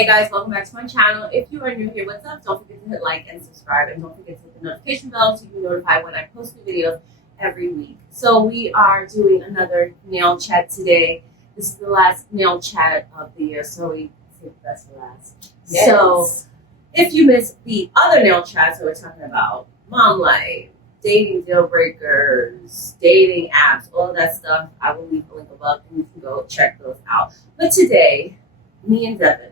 Hey guys, welcome back to my channel. If you are new here, what's up? Don't forget to hit like and subscribe, and don't forget to hit the notification bell so you're notified when I post new videos every week. So we are doing another nail chat today. This is the last nail chat of the year, so we save the best for last. Yes. So if you missed the other nail chats that we're talking about, mom life, dating deal breakers, dating apps, all of that stuff, I will leave a link above and you can go check those out. But today, me and Devin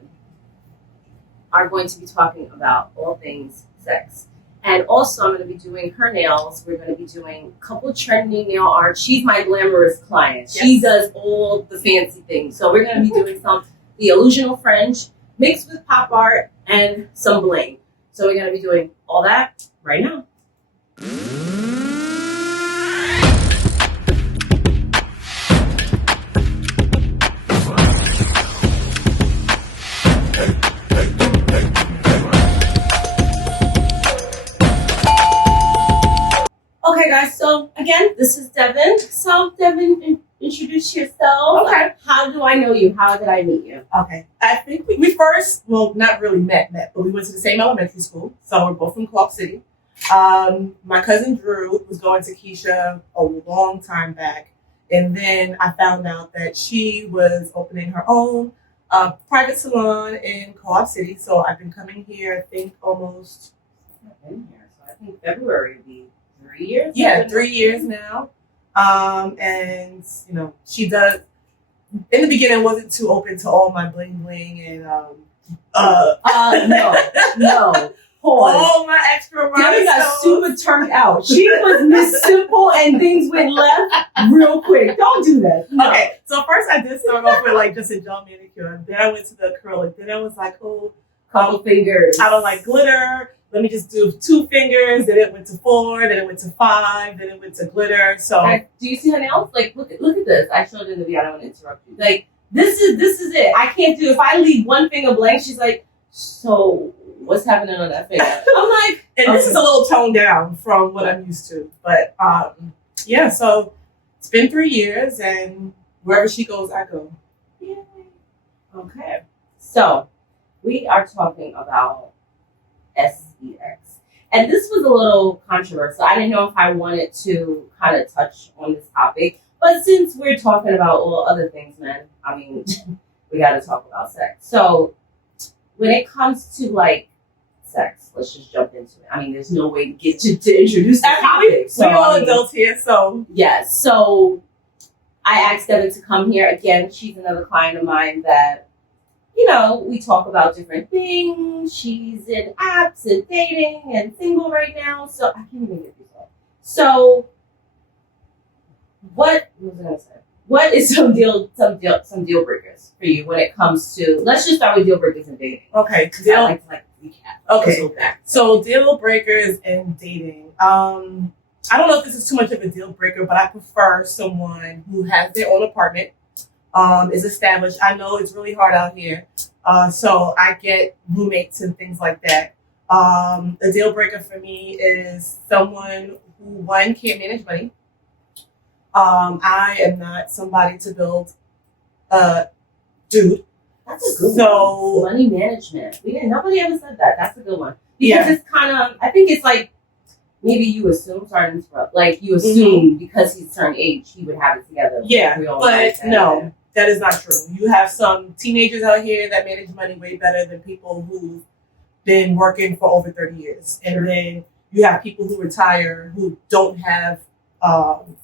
are going to be talking about all things sex. And also I'm going to be doing her nails. We're going to be doing a couple trending nail art. She's my glamorous client. Yes. She does all the fancy things. So we're going to be doing the illusional fringe mixed with pop art and some bling. So we're going to be doing all that right now. Okay, guys, so again, this is Devin. So, Devin, introduce yourself. Okay. How do I know you? How did I meet you? Okay. I think we first, well, not really met, but we went to the same elementary school. So we're both from Clark City. My cousin Drew was going to Keisha a long time back. And then I found out that she was opening her own private salon in Co-op City. So I've been coming here, I think almost... I've been here, so I think February would be 3 years? Yeah, 3 years now. And, you know, she does, in the beginning, wasn't too open to all my bling bling and, no. All my extra Devin got super turned out. She was Miss Simple and things went left real quick. Don't do that. No. Okay, so first I did start off with like just a gel manicure. Then I went to the acrylic. Then I was like, oh, couple fingers. I don't like glitter. Let me just do 2 fingers. Then it went to 4. Then it went to 5. Then it went to glitter. So do you see her nails? Like, look at this. I showed it in the video. I don't want to interrupt you. Like, this is it. I can't do. If I leave one finger blank, she's like, so what's happening on that finger? I'm like, and this is a little toned down from what I'm used to. But yeah. So it's been 3 years, and wherever she goes, I go. Yay. Okay. So we are talking about SEX. And this was a little controversial. I didn't know if I wanted to kind of touch on this topic. But since we're talking about all other things, man, I mean, we got to talk about sex. So when it comes to, like, sex, let's just jump into it. I mean, there's no way to get to introduce the topic. We're all adults here, so. Yes. So I asked Devin to come here. Again, she's another client of mine that, you know, we talk about different things. She's in apps and dating and single right now. So I can't even get this up. So what was I gonna say? What is some deal breakers for you when it comes to? Let's just start with deal breakers and dating. Okay. I like to recap. Okay. So deal breakers and dating. I don't know if this is too much of a deal breaker, but I prefer someone who has their own apartment. Is established. I know it's really hard out here. So I get roommates and things like that. A deal breaker for me is someone who, one, can't manage money. I am not somebody to build dude. That's a good one. Money management. Nobody ever said that. That's a good one. Because it's kind of, I think it's like, maybe you assume, sorry to interrupt, like you assume because he's a certain age, he would have it together. Yeah, but no. That is not true. You have some teenagers out here that manage money way better than people who've been working for over 30 years. And then you have people who retire who don't have an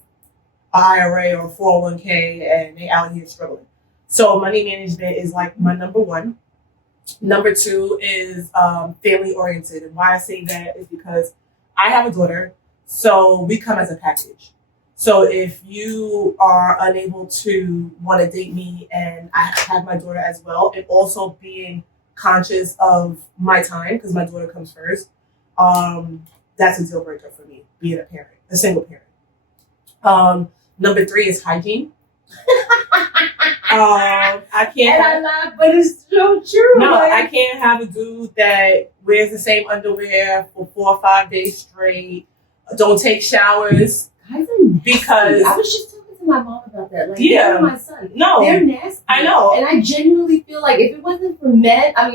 IRA or 401k and they out here struggling. So money management is like my number one. Number 2 is family oriented. And why I say that is because I have a daughter, so we come as a package. So if you are unable to want to date me and I have my daughter as well, and also being conscious of my time because my daughter comes first, that's a deal breaker for me, being a single parent. Number 3 is hygiene. I can't. And I laugh, but it's so true. No, I can't have a dude that wears the same underwear for 4 or 5 days straight. Don't take showers. Guys are because I was just talking to to my mom about that. Like, Yeah. they're my son. No. They're nasty. I know. And I genuinely feel like if it wasn't for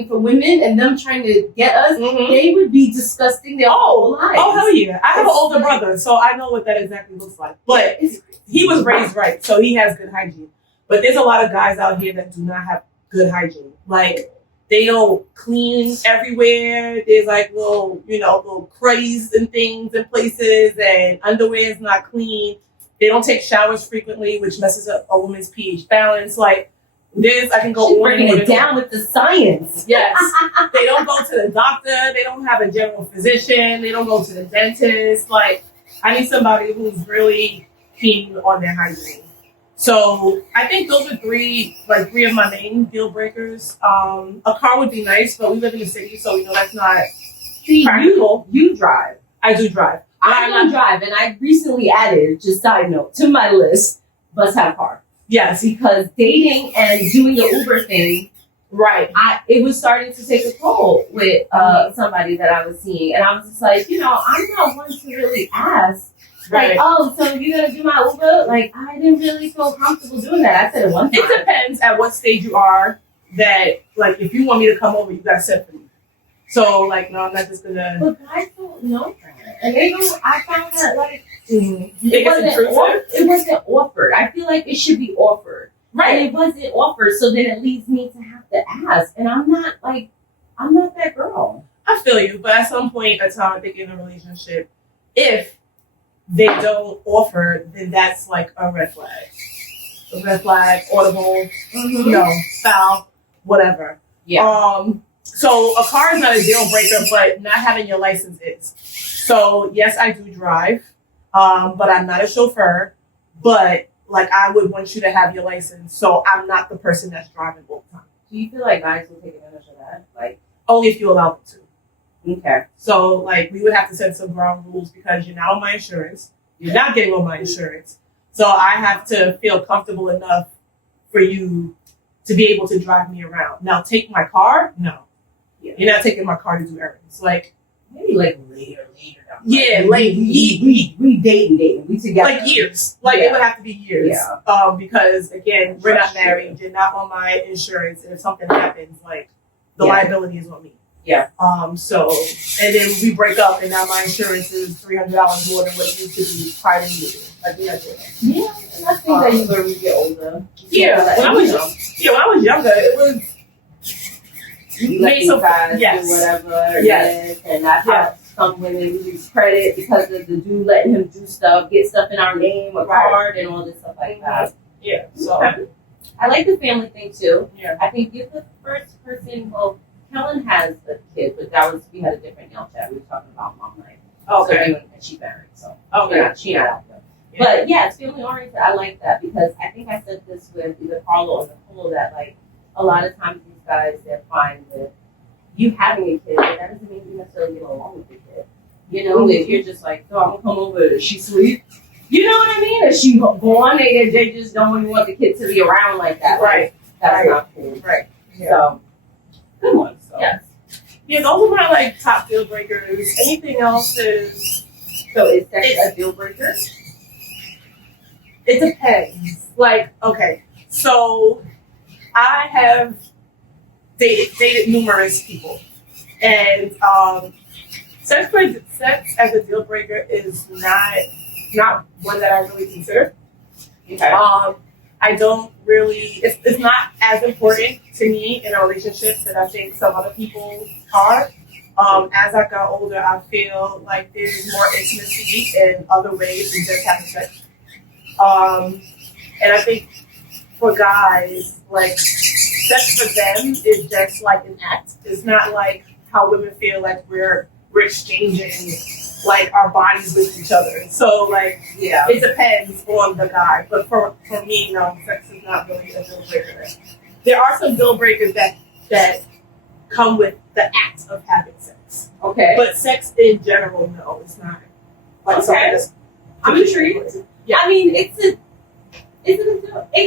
for women and them trying to get us, they would be disgusting their whole lives. Oh, hell yeah. I have an older brother, so I know what that exactly looks like. But he was raised right, so he has good hygiene. But there's a lot of guys out here that do not have good hygiene. Like, they don't clean everywhere. There's like little cruddies and things in places, and underwear is not clean. They don't take showers frequently, which messes up a woman's pH balance. Like, I can go on breaking it down with the science. Yes. They don't go to the doctor. They don't have a general physician. They don't go to the dentist. Like, I need somebody who's really keen on their hygiene. So I think those are three of my main deal breakers. A car would be nice, but we live in the city, so that's not practical. You drive. I do drive. I don't drive, and I recently added, just side note, to my list, must have a car. Yes. Because dating and doing the Uber thing, right, it was starting to take a toll with somebody that I was seeing. And I was just like, I'm not one to really ask. Right. Like, oh, so you're going to do my Uber? Like, I didn't really feel comfortable doing that. I said it one time. It depends at what stage you are that, like, if you want me to come over, you got to set for me. So, like, no, I'm not just going to... But guys don't know that. And they don't... I found that, like... It wasn't offered. I feel like it should be offered. Right. And it wasn't offered, so then it leads me to have to ask. And I'm not that girl. I feel you, but at some point in time, I think in a relationship, if they don't offer, then that's like a red flag. A red flag, audible, foul, whatever. Yeah. So a car is not a deal breaker, but not having your license is. So yes, I do drive, but I'm not a chauffeur. But like, I would want you to have your license, so I'm not the person that's driving all the time. Do you feel like guys will take advantage of that? Like, only if you allow them to. Okay. So, like, we would have to set some ground rules because you're not on my insurance. You're not getting on my insurance. So I have to feel comfortable enough for you to be able to drive me around. Now, take my car? No. Yeah. You're not taking my car to do errands. Like, maybe like later. Yeah, like we dating. We together. Like years. Like, it would have to be years. Yeah. Because, again, we're not married. You're not on my insurance. And if something happens, like, the liability is on me. Yeah. So, and then we break up, and now my insurance is $300 more than what it used to be prior to you. Like, we not doing that. Yeah, and I think that you learn when you get older. Yeah, when I was younger, it was made some yes, do whatever. Yes, and that's how some women lose credit because of the dude letting him do stuff, get stuff in our name, a card, and all this stuff like that. Yeah. So I like the family thing too. Yeah. I think you're the first person. Well, Helen has a kid, but we had a different nail chat. We were talking about mom life. Okay. So, and she married, so she not out there. Yeah. But yeah, it's family oriented. I like that because I think I said this with either Carlo or Nicole that like a lot of times these guys they're fine with you having a kid, but that doesn't mean you necessarily get along with the kid. You know, if you're just like, oh, I'm gonna come over, does she sleep? You know what I mean? If she gone, they just don't even want the kid to be around like that. Right. That's not cool. Right. Yeah. So good one. So. Yes. Yeah, those are my like top deal breakers. Anything else is is sex a deal breaker? It depends. Like, okay, so I have dated numerous people, and sex as a deal breaker is not one that I really consider. Okay. I don't really. It's not as important to me in a relationship that I think some other people are. As I got older, I feel like there's more intimacy in other ways than just having sex. And I think for guys, like, sex for them is just like an act. It's not like how women feel like we're exchanging like our bodies with each other. So like, yeah, it depends on the guy. But for me, no, sex is not really a deal breaker. There are some deal breakers that come with the act of having sex. Okay. But sex in general, no, it's not. Like, okay. I'm intrigued. Yeah. I mean, it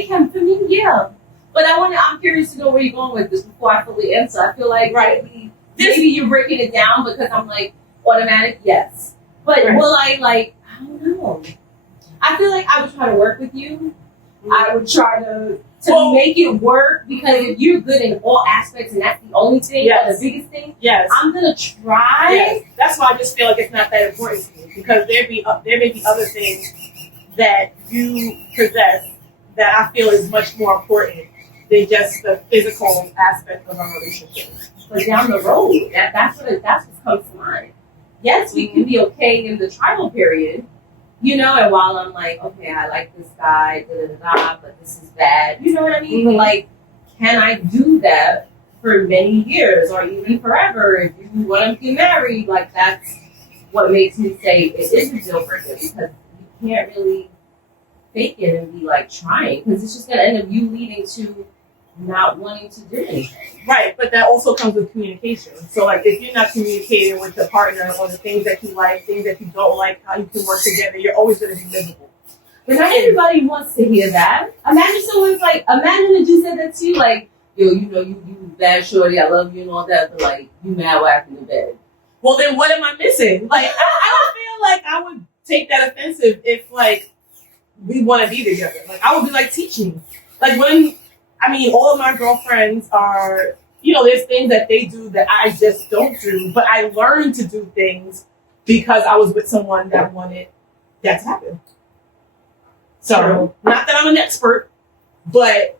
can for me, yeah. But I'm curious to know where you're going with this before I fully answer. I feel like maybe you're breaking it down because I'm like automatic, yes. But will I I don't know. I feel like I would try to work with you I would try to make it work, because if you're good in all aspects and that's the only thing, or the biggest thing, I'm gonna try. Yes. That's why I just feel like it's not that important to me, because there may be other things that you possess that I feel is much more important than just the physical aspect of a relationship. But down the road, that's what comes to mind. Yes, we can be okay in the trial period, you know, and while I'm like, okay, I like this guy, but this is bad, you know what I mean? But like, can I do that for many years or even forever? If you want to get married, like, that's what makes me say it is a deal breaker, because you can't really fake it and be like trying, because it's just going to end up you leading to not wanting to do anything. Right, but that also comes with communication. So, like, if you're not communicating with your partner on the things that you like, things that you don't like, how you can work together, you're always going to be miserable. But not everybody wants to hear that. Imagine someone's like, imagine if you said that to you, like, yo, you know, you bad shorty, I love you and all that, but like, you mad whack in the bed. Well, then what am I missing? Like, I don't feel like I would take that offensive if, like, we want to be together. Like, I would be like, teach me. Like, all of my girlfriends are, you know, there's things that they do that I just don't do, but I learned to do things because I was with someone that wanted that to happen. So, not that I'm an expert, but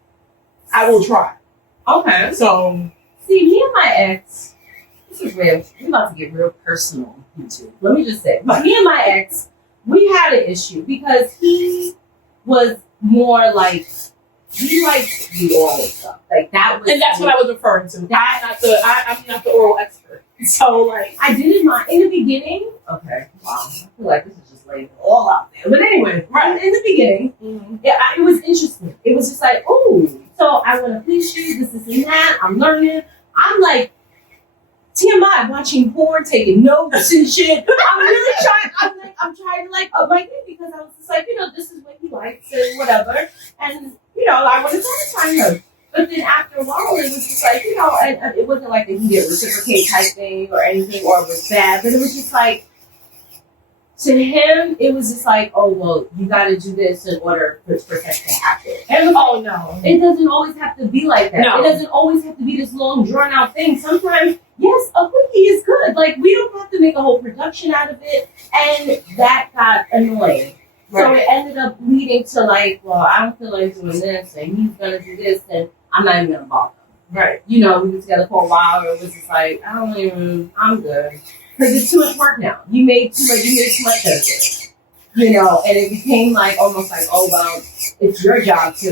I will try. Okay. So, see, me and my ex, this is where we're about to get real personal, YouTube. Let me just say, me and my ex, we had an issue because he was more like, he liked the oral stuff. Like, that was, and that's what I was referring to. I'm not the oral expert. So, like, I didn't mind in the beginning. Okay, wow. I feel like this is just laying it all out there. But anyway, right in the beginning, it was interesting. It was just like, oh, so I want to please you. This and that. I'm learning. I'm like, TMI, watching porn, taking notes and shit. I'm really trying. I'm trying to like up my game, because I was just like, you know, this is what he likes and whatever. And you know, I wasn't satisfying her. But then after a while, it was just like, you know, and it wasn't like that he didn't reciprocate type thing or anything, or it was bad. But it was just like, to him, it was just like, oh, well, you got to do this in order for sex to happen. And oh, no. It doesn't always have to be like that. No. It doesn't always have to be this long, drawn-out thing. Sometimes, yes, a quickie is good. Like, we don't have to make a whole production out of it. And that got annoying. Right. So it ended up leading to like, well, I don't feel like doing this, and he's going to do this, and I'm not even going to bother him. Right. You know, we were together for a while, and it was just like, I'm good. Because it's too much work now. You made too much of it. You know, and it became like, almost like, oh, well, it's your job to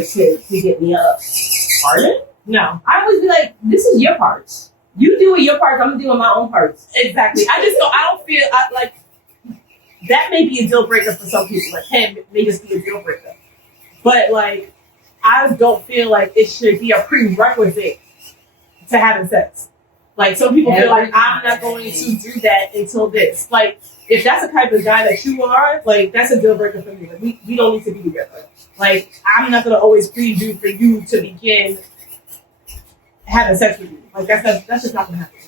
get me up. Pardon? No. I always be like, this is your parts. You doing your parts, I'm doing my own parts. Exactly. I don't feel like, that may be a deal breaker for some people. Like, hey, it may just be a deal breaker. But, like, I don't feel like it should be a prerequisite to having sex. Like, some people feel like, I'm not going to do that until this. Like, if that's the type of guy that you are, like, that's a deal breaker for me. Like, we don't need to be together. Like, I'm not going to always preview for you to begin having sex with you. Like, that's just not going to happen.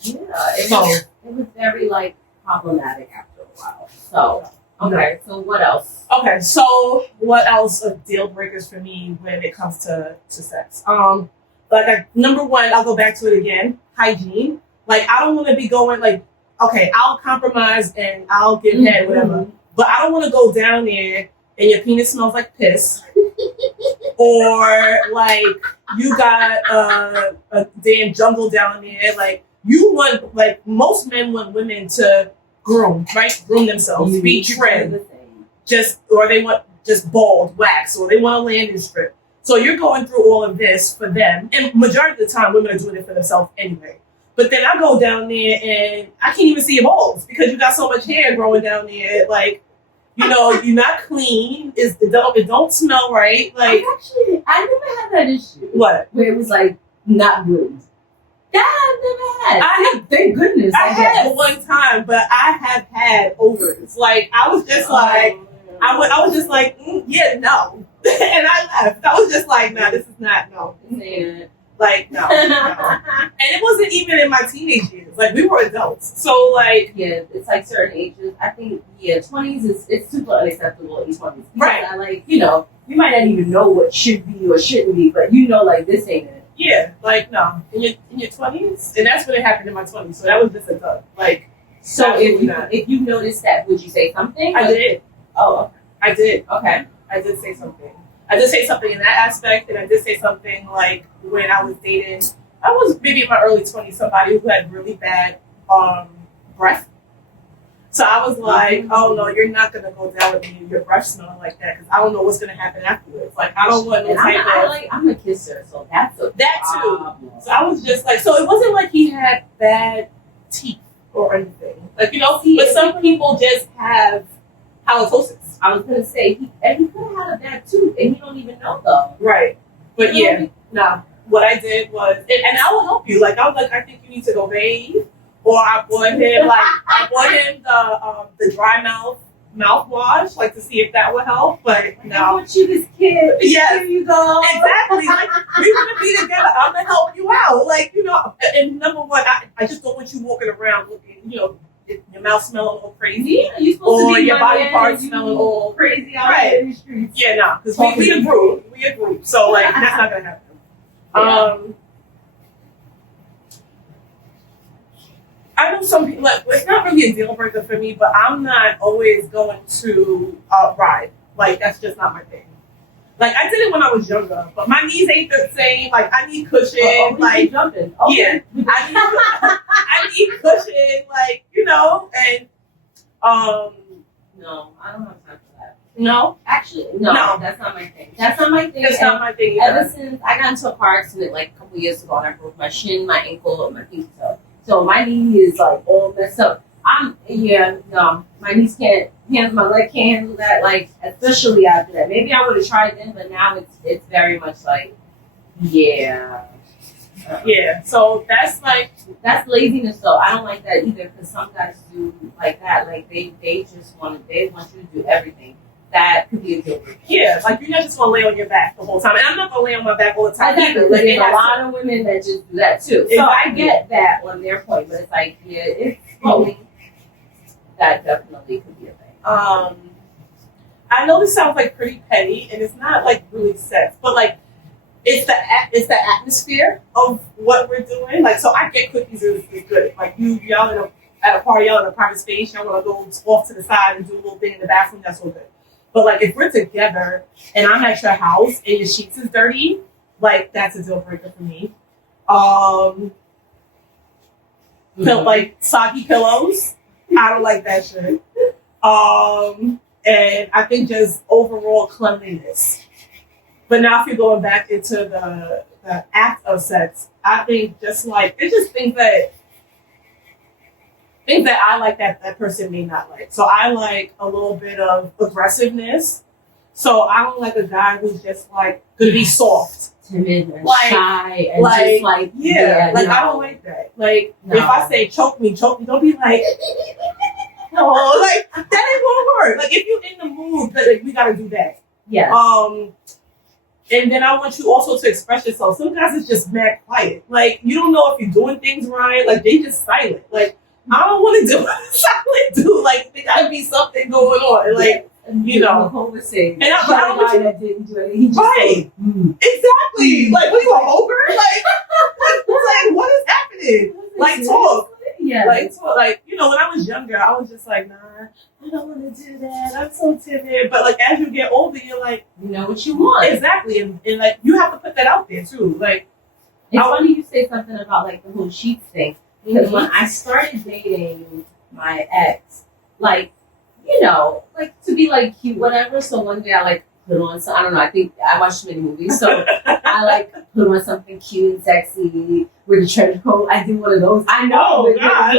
Yeah, it was very, like, problematic after a while. So, okay, so what else? Okay, so what else of deal breakers for me when it comes to sex? Number one, I'll go back to it again, hygiene. Like, I don't want to be going, like, okay, I'll compromise and I'll give head, whatever. But I don't want to go down there and your penis smells like piss. Or, like, you got a damn jungle down there. Like, you want, like, most men want women to groom, right? Groom themselves, be trimmed. Or they want just bald, wax, or they want a landing strip. So you're going through all of this for them. And majority of the time, women are doing it for themselves anyway. But then I go down there and I can't even see your balls because you got so much hair growing down there. Like, you know, you're not clean. It don't smell right. Like, I never had that issue. What? Where it was like not groomed. That I've never had. Thank goodness. I had it one time, but I have had overs. Like, I was just like, I was just like, yeah, no. And I left. I was just like, nah, this is not, no. Like, no. And it wasn't even in my teenage years. Like, we were adults. So, like... Yeah, it's like certain ages. I think, 20s it's super unacceptable in 20s. Right. I like, you know, you might not even know what should be or shouldn't be, but you know, like, this ain't it. Yeah, like, no. In your 20s? And that's what happened in my 20s. So that was just a dud. Like, so if you noticed that, would you say something? I did. Oh, I did. okay. I did say something. I did say something in that aspect, and I did say something like when I was dating. I was maybe in my early 20s, somebody who had really bad breath. So I was like, oh no, you're not gonna go down with me. Your breath smelling like that because I don't know what's gonna happen afterwards. Like I don't want no type of. I'm a kisser, so that's a problem. So I was just like, so it wasn't like he had bad teeth or anything. Like but some people just have halitosis. I was gonna say he could have had a bad tooth and he don't even know though. Right. But what I did was, and I will help you. Like I was like, I think you need to go bathe, or I bought him the dry mouthwash, like to see if that would help. But no. I want you this kid. Yes. Here you go. Exactly. Like we're gonna be together. I'm gonna help you out. Like and number one, I just don't want you walking around looking, your mouth smelling all crazy. Yeah, you're supposed to be your body parts smelling all crazy out there in the streets. Yeah, no, because we a group. We a group. So like that's not gonna happen. Yeah. I know some people like it's not really a deal breaker for me, but I'm not always going to ride. Like that's just not my thing. Like I did it when I was younger, but my knees ain't the same. Like I need cushion. Like jumping. Okay. Yeah, I need cushion. Like and no, I don't have time for that. No, actually, no, that's not my thing. That's not my thing. That's not my thing either. Ever since I got into a car accident like a couple years ago, and I broke my shin, my ankle, and my pinky toe. So my knee is like all messed up. My knees can't handle, my leg can't handle that. Like especially after that. Maybe I would have tried then, but now it's very much like, yeah. Yeah. So that's laziness though. I don't like that either because some guys do like that. Like they want you to do everything. That could be a deal breaker. Yeah, like you're not just gonna lay on your back the whole time, and I'm not gonna lay on my back all the time either. Like, there's a lot of women that just do that too. So I get that on their point, but it's like, yeah, it's slowing. That definitely could be a thing. I know this sounds like pretty petty, and it's not like really sex, but like it's the atmosphere of what we're doing. Like, so I get cookies is good. Like y'all at a party, y'all in a private space, y'all want to go off to the side and do a little thing in the bathroom. That's all good. But like if we're together and I'm at your house and your sheets is dirty, like that's a deal breaker for me. Like soggy pillows, I don't like that shit. And I think just overall cleanliness. But now if you're going back into the act of sex, I think just like it's just things that I like that person may not like. So I like a little bit of aggressiveness. So I don't like a guy who's just like gonna be soft, timid, and shy, and just like I don't like that. Like if I say choke me, don't be like no, like that ain't gonna work. Like if you're in the mood, like, we gotta do that. Yeah. And then I want you also to express yourself. Some guys is just mad quiet. Like you don't know if you're doing things right. Like they just silent. Like I don't want to do what a silent dude. Like there gotta be something going on. Like conversation. And I don't want you that didn't do it. He just right. Exactly. Like what are you a ogre? Like what is happening? Like talk. Yeah. Like talk. Like when I was younger, I was just like, nah, I don't want to do that. I'm so timid. But like as you get older, you're like, you know what you want. Exactly. And like you have to put that out there too. Like it's funny you say something about like the whole sheets thing. Because when I started dating my ex, like to be like cute, whatever. So one day I like put on I don't know, I think I watched too many movies. So I like put on something cute and sexy with a trench coat. I did one of those. I know, with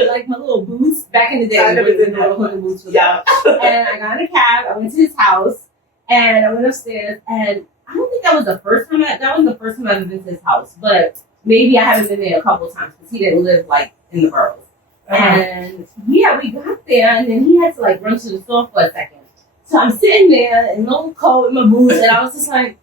like my little boots back in the day. I never did that. Hooded boots out. And I got in a cab. I went to his house and I went upstairs. And I don't think that was the first time. That was the first time I've ever been to his house. But maybe I haven't been there a couple of times because he didn't live like in the boroughs. And yeah, we got there and then he had to like run to the store for a second. So I'm sitting there in no coat, in my boots, and I was just like,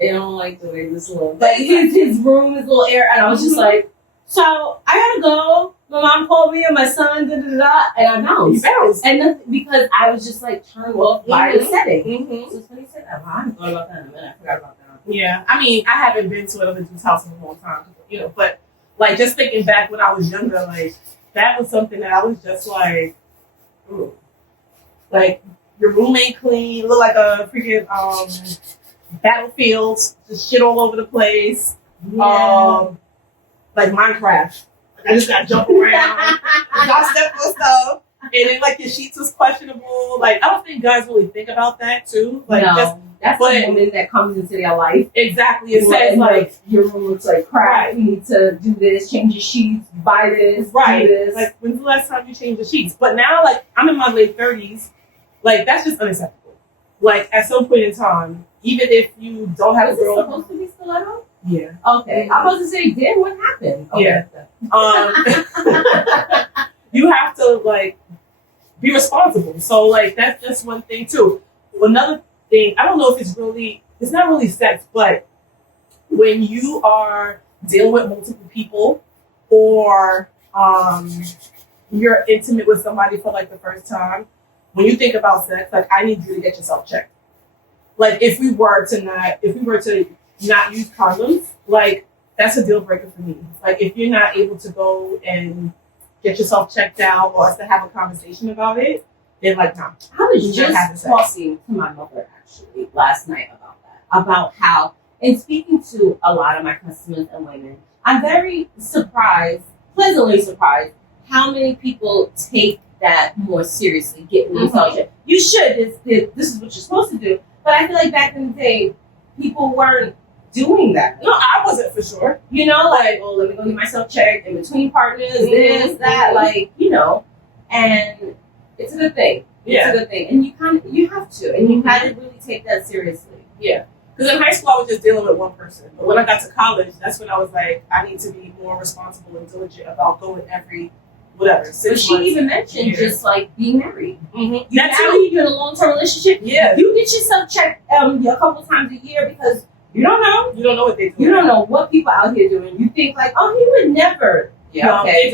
I don't like the way this looks. Like his room is a little air, and I was just like, so I gotta go. my mom called me and my son, da da da, da, and I bounced. You bounced. And nothing, because I was just like turned off by the setting. Mm-hmm. So it's funny you said that. I hadn't thought about that in a minute. I forgot about that. Yeah, I mean, I haven't been to another dude's house in a long time, but like just thinking back when I was younger, like that was something that I was just like, ooh. Like your room ain't clean, look like a freaking battlefield, just shit all over the place. Yeah. Like Minecraft. Like I just got to jump around, got step on stuff, and then like your sheets was questionable. Like I don't think guys really think about that too. Like no. That's the woman that comes into their life. Exactly. It says like your room looks like crap. Right. You need to do this, change your sheets, buy this, right. do this. Like when's the last time you changed the sheets? But now, like I'm in my late 30s, like that's just unacceptable. Like at some point in time, even if you don't have a girl, supposed to be stiletto? Yeah. Okay. I was about to say, damn, what happened? Okay. Yeah. You have to like be responsible. So like that's just one thing too. Another thing, I don't know if it's not really sex, but when you are dealing with multiple people or you're intimate with somebody for like the first time, when you think about sex, like I need you to get yourself checked. Like if we were to not use condoms, like that's a deal breaker for me. Like if you're not able to go and get yourself checked out or us to have a conversation about it, then like no. I was just talking to my mother actually last night about that. About how, and speaking to a lot of my customers and women, I'm very surprised, pleasantly surprised, how many people take that more seriously, getting themselves checked. You should. This is what you're supposed to do. But I feel like back in the day, people weren't doing that. No, I wasn't for sure. You know, like, oh, let me go get myself checked in between partners, this, that, like, you know, and it's a good thing. Yeah. It's a good thing. And you have to. And you had to really take that seriously. Yeah. Because in high school, I was just dealing with one person. But when I got to college, that's when I was like, I need to be more responsible and diligent about going every, whatever. But she even mentioned just like being married. Mm-hmm. You're married, you're in a long-term relationship. Yeah. You get yourself checked a couple times a year because you don't know. You don't know what they do. You don't know what people out here doing. You think like, oh, he would never. Yeah, no, okay.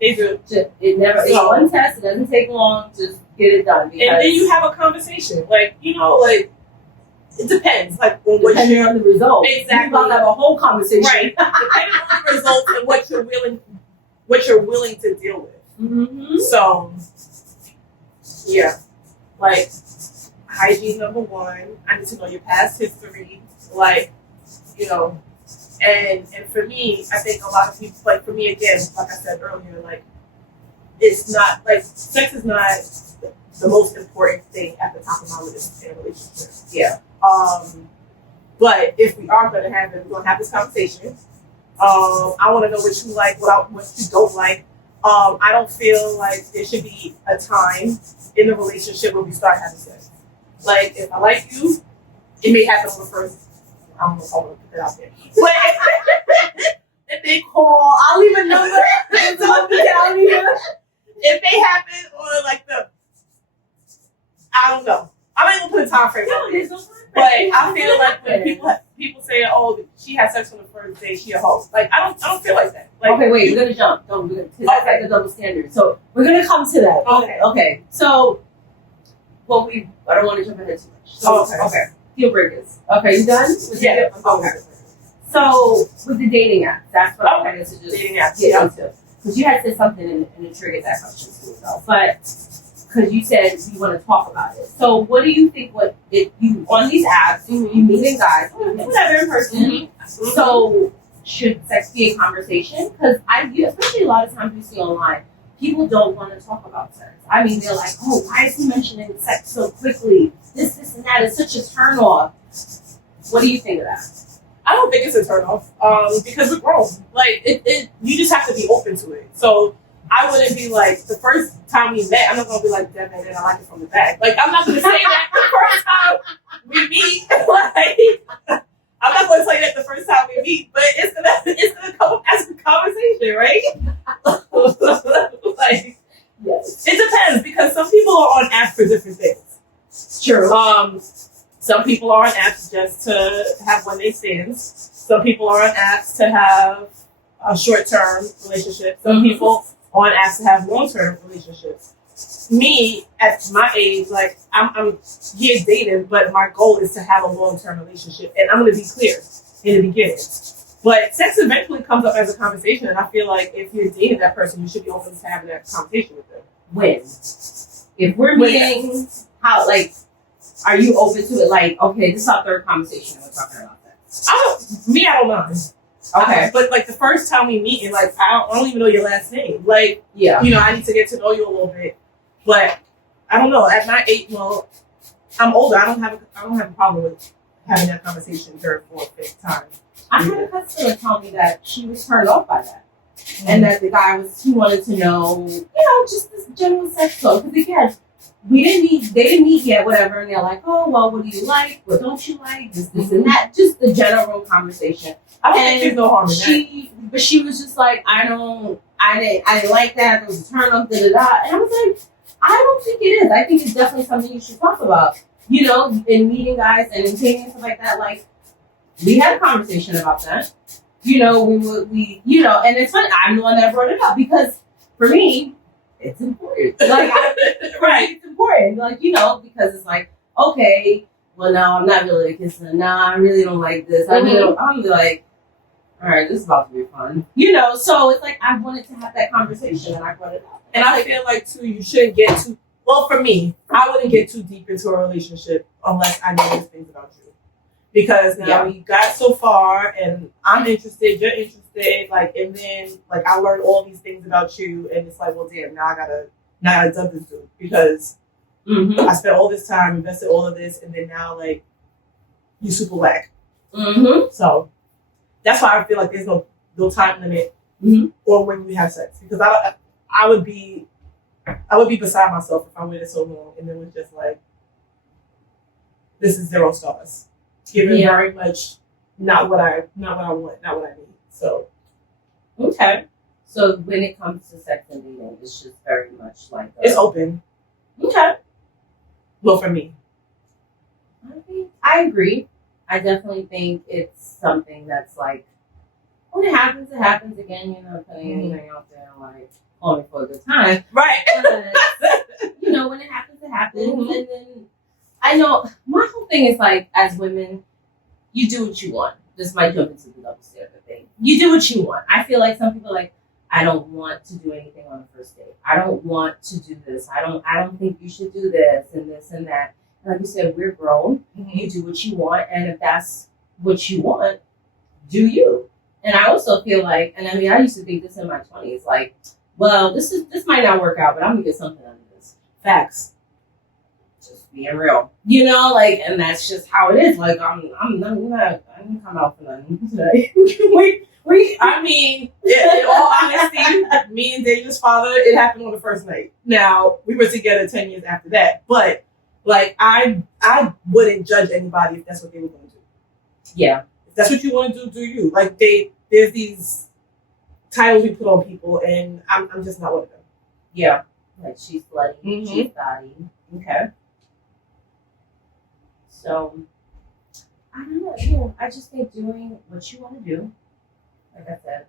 They do. It never. It's one test. It doesn't take long. Just get it done. And then you have a conversation. Like, you know, like, it depends. Like, depending on the results. Exactly. You'll have a whole conversation. Right. Depending on the results and what you're willing to deal with. Mm-hmm. So, yeah. Like, hygiene number one. I need to know your past history. Like, you know, and for me, I think a lot of people, like for me again, like I said earlier, like it's not like sex is not the most important thing at the top of my list in a relationship. Yeah. But if we are going to have it, we're going to have this conversation. I want to know what you like, what you don't like. I don't feel like there should be a time in the relationship where we start having sex. Like if I like you, it may happen on the first. I don't know if I want to put that out there. If they call, I'll leave a number. If they happen on like I don't know. I'm not even put a time frame on it. But I feel like when people say, "Oh, she had sex on the first day, she a hoe." Like I don't feel like that. Like, okay, wait, we're gonna jump. That's like the double standard. So we're gonna come to that. Okay. So, I don't want to jump ahead too much. So, okay. Deal breakers. Okay, you done? Yeah. Okay. So with the dating app, that's what I wanted to just dating app get into. Because you had said something and it triggered that question to yourself. But because you said you want to talk about it. So what do you think? If you on these apps, you meeting guys, whatever in person. Mm-hmm. So should sex be a conversation? Because especially a lot of times we see online, people don't want to talk about sex. I mean, they're like, oh, why is he mentioning sex so quickly? This, and that is such a turn off. What do you think of that? I don't think it's a turn off because we're grown. Like, you just have to be open to it. So I wouldn't be like, the first time we met, I'm not going to be like, Devin, and I like it from the back. Like, I'm not going to say that the first time we meet. Like, I'm not going to say that the first time we meet, but it's gonna come as a conversation, right? Like, yes. It depends because some people are on apps for different things. True. Some people are on apps just to have one night stands. Some people are on apps to have a short-term relationship. Some Mhm. people aren't asked to have long-term relationships. Me, at my age, like I'm years dating, but my goal is to have a long-term relationship, and I'm going to be clear in the beginning. But sex eventually comes up as a conversation, and I feel like if you're dating that person, you should be open to having that conversation with them. When? If we're meeting, how, like, are you open to it? Like, okay, this is our third conversation and we're talking about that. I don't mind. Okay. But like the first time we meet, and like I don't even know your last name. Like, Yeah. you know, I need to get to know you a little bit. But I don't know. At my age, well, I'm older. I don't have a problem with having that conversation third, fourth, fifth time. I had a customer tell me that she was turned off by that. And that the guy he wanted to know, just this general sex talk. Because again, they didn't meet yet, whatever. And they're like, oh, well, what do you like? What don't you like? This, and that. Just the general conversation. I don't think there's no harm in that. But she was just like, I didn't like that. There was a turn off, da da da. And I was like, I don't think it is. I think it's definitely something you should talk about. In meeting guys and in dating and stuff like that. Like, we had a conversation about that. And it's funny. I'm the one that brought it up because for me, it's important. Like, right. It's important. Like, because it's like, okay, well, no, I'm not really kissing. No, I really don't like this. I'm like, all right, this is about to be fun. So it's like I wanted to have that conversation and I brought it up. And I feel like, too, you shouldn't get too, well, for me, I wouldn't get too deep into a relationship unless I know these things about you. Because now we got so far and I'm interested, you're interested, like, and then, like, I learned all these things about you and it's like, well, damn, now I gotta dump this dude because I spent all this time, invested all of this, and then now, like, you super whack. So that's why I feel like there's no time limit or when you have sex because I would be beside myself if I waited so long and it was just like this is 0 stars. Given very much not what I want, not what I need. So okay. So when it comes to sex and dating, it's just very much like it's open. Okay. Well, for me, I agree. I definitely think it's something that's like when it happens, it happens again. Putting anything out there like only for a good time, right? But, when it happens, it happens, and then I know my whole thing is like as women, you do what you want. This might jump into the double standard thing. You do what you want. I feel like some people are like, I don't want to do anything on the first date. I don't want to do this. I don't think you should do this and this and that. And like you said, we're grown. You do what you want, and if that's what you want, do you. And I also feel like, and I mean, I used to think this in my 20s, like, well, this might not work out, but I'm gonna get something out of this. Facts. Just being real, and that's just how it is. Like, I'm not gonna come out for nothing today. I mean, in all honesty, me and Daniel's father, it happened on the first night. Now, we were together 10 years after that, but like, I wouldn't judge anybody if that's what they were going to do. Yeah. If that's what you want to do you. Like, there's these titles we put on people, and I'm just not one of them. Yeah. Like, she's slutty, she's thotty. Okay. So, I don't know. I just think doing what you want to do, like I said,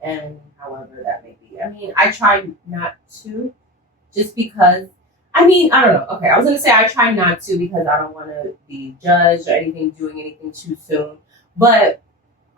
and however that may be. I mean, I try not to, just because, I don't know. Okay, I was going to say I try not to because I don't want to be judged or doing anything too soon. But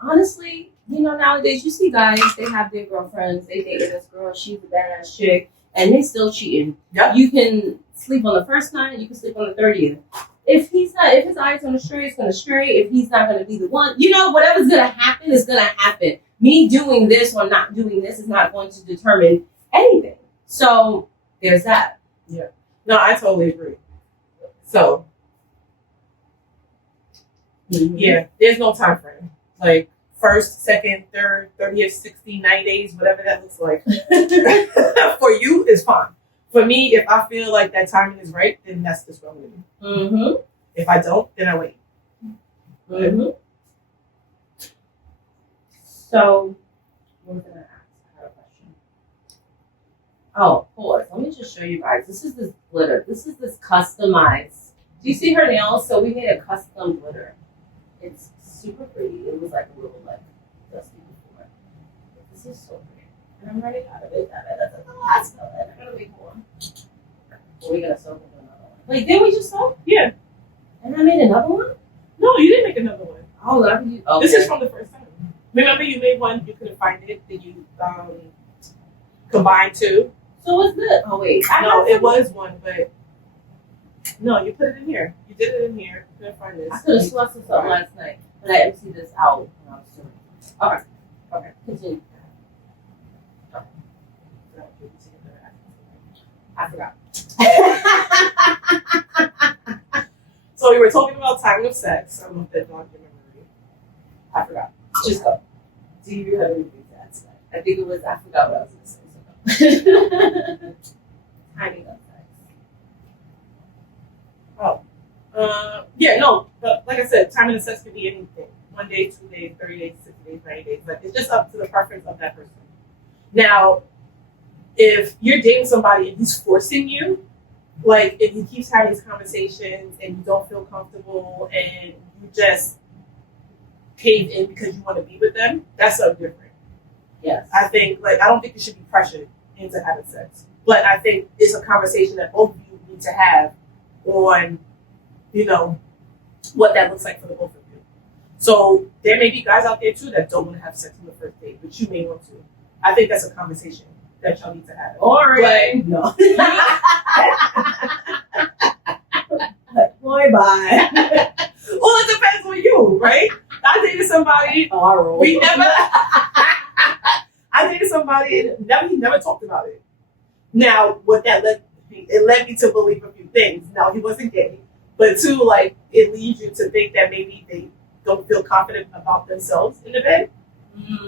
honestly, nowadays you see guys, they have their girlfriends, they dated this girl, she's a badass chick, and they still cheating. Yep. You can sleep on the first night, you can sleep on the 30th. If his eye's gonna stray, it's gonna stray. If he's not gonna be the one, whatever's gonna happen is gonna happen. Me doing this or not doing this is not going to determine anything. So there's that. Yeah. No, I totally agree. So yeah, there's no time frame. Like first, second, third, 30th, 60, 90 days, whatever that looks like. For you, it's fine. For me, if I feel like that timing is right, then that's just what I'm going to do. If I don't, then I wait. So, what was I going to ask? I had a question. Oh, pause. Let me just show you guys. This is this glitter. This is this customized. Do you see her nails? So we made a custom glitter. It's super pretty. It was like a little like dusty before. This This is so great. And I'm running out of it. That's the last one. I gotta make more. Or we gotta soak with another one. Wait, didn't we just soak? Yeah. And I made another one? No, you didn't make another one. Oh, that you. Okay. This is from the first time. Remember, you made one. You couldn't find it. Then you combined two. So what's this? Oh wait. No, it was one, but no, you put it in here. You did it in here. You couldn't find this. I could have swapped this up last night, but I emptied this out when I was doing it. All right. Okay. Continue. I forgot. So we were talking about timing of sex. I don't know if that jogged your memory. I forgot. Just go. Do you have anything to add to that? I think it was, I forgot what I was going to say. So. Timing of sex. Yeah, no, but like I said, timing of sex could be anything. 1 day, 2 days, 30 days, 60 days, 90 days. Like, it's just up to the preference of that person. Now, if you're dating somebody and he's forcing you, like if he keeps having these conversations and you don't feel comfortable and you just cave in because you want to be with them, that's so different. Yes. I think, like, I don't think you should be pressured into having sex. But I think it's a conversation that both of you need to have on, you know, what that looks like for the both of you. So there may be guys out there too that don't want to have sex on the first date, but you may want to. I think that's a conversation that y'all need to have. Boring. No. Boy, bye. Well, it depends on you, right? I dated somebody. We never. I dated somebody and he never talked about it. Now, what that led me to believe a few things. Now, he wasn't gay, but two, like, it leads you to think that maybe they don't feel confident about themselves in the bed.